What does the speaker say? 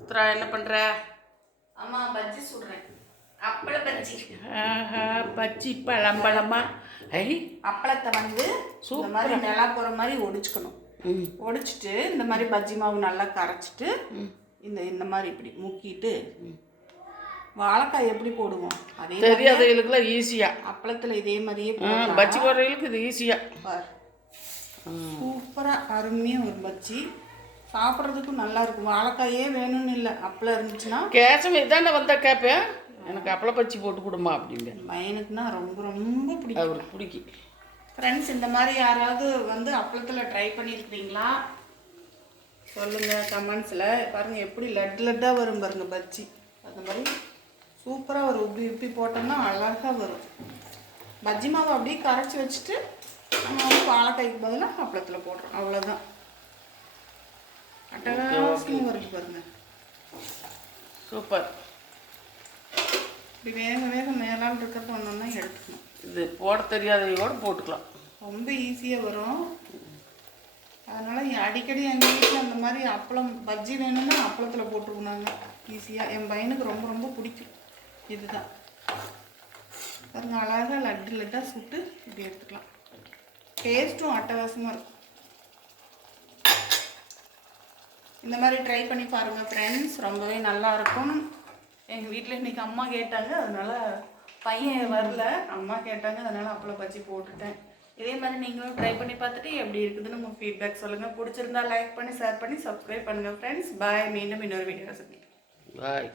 சித்ரா என்ன பண்ணுற அம்மா பஜ்ஜி சுடுறேன். அப்பள பஜ்ஜி. ஆஹா பச்சி பழம்பழமா ஐ அப்பளத்தை வந்து இந்த மாதிரி நிலா போகிற மாதிரி ஒடிச்சுக்கணும். ஒடிச்சிட்டு இந்த மாதிரி பஜ்ஜி மாவு நல்லா கரைச்சிட்டு இந்த இந்த மாதிரி இப்படி முக்கிட்டு வாழைக்காய் எப்படி போடுவோம்? அதே தெரியாதவங்களுக்குலாம் ஈஸியாக அப்பளத்தில் இதே மாதிரியே. பச்சி போடுறவங்களுக்கு இது ஈஸியாக பார். சூப்பராக அருமையாக ஒரு பஜ்ஜி. சாப்பிட்றதுக்கும் நல்லா இருக்கும். வாழைக்காயே வேணும்னு இல்லை. அப்பளம் இருந்துச்சுன்னா கேசம் இதாண்ட வந்தால் கேட்பேன் எனக்கு அப்பள பச்சி போட்டு கொடுமா அப்படிங்க. பையனுக்குன்னா ரொம்ப ரொம்ப பிடிக்கும். அவருக்கு பிடிக்கும் ஃப்ரெண்ட்ஸ் இந்த மாதிரி யாராவது வந்து அப்பளத்தில் ட்ரை பண்ணியிருக்கிறீங்களா சொல்லுங்கள் கமெண்ட்ஸில் பாருங்கள் எப்படி லட் லட்டாக வரும் பாருங்க பஜ்ஜி. அந்த மாதிரி சூப்பராக வரும். உப்பி உப்பி போட்டோம்னா அழகாக வரும். பஜ்ஜி மாவு அப்படியே கரைச்சி வச்சுட்டு நம்ம வந்து வாழைக்காய்க்கு பதிலாக அப்பளத்தில் போடுறோம். அவ்வளோதான் அட்டகாசமாக வருது பாருங்க. சூப்பர். இப்படி வேக வேக மேலால் இருக்கிறது ஒன்றா எடுத்துக்கணும் இது போட தெரியாதவங்க கூட போட்டுக்கலாம். ரொம்ப ஈஸியாக வரும். அதனால் அடிக்கடி எங்கள் வீட்டில் அந்த மாதிரி அப்பளம் பஜ்ஜி வேணும்னா அப்பளத்தில் போட்டுருக்குனாங்க ஈஸியாக என் பையனுக்கு ரொம்ப ரொம்ப பிடிக்கும். இதுதான். பாருங்க அழகாக லட்டு லட்டாக சுட்டு இப்படி எடுத்துக்கலாம். டேஸ்ட்டும் அட்டகாசமாக இருக்கும். இந்த மாதிரி ட்ரை பண்ணி பாருங்கள் ஃப்ரெண்ட்ஸ் ரொம்பவே நல்லா இருக்கும். எங்கள் வீட்டில் இன்றைக்கி அம்மா கேட்டாங்க அதனால் பையன் வரல. அம்மா கேட்டாங்க அதனால் அப்பளம் பச்சி போட்டுட்டேன். இதே மாதிரி நீங்களும் ட்ரை பண்ணி பார்த்துட்டு எப்படி இருக்குதுன்னு உங்கள் ஃபீட்பேக் சொல்லுங்கள் பிடிச்சிருந்தா லைக் பண்ணி ஷேர் பண்ணி சப்ஸ்கிரைப் பண்ணுங்கள் ஃப்ரெண்ட்ஸ் பாய் மீண்டும் இன்னொரு வீடியோ சந்திக்கிறேன் பாய்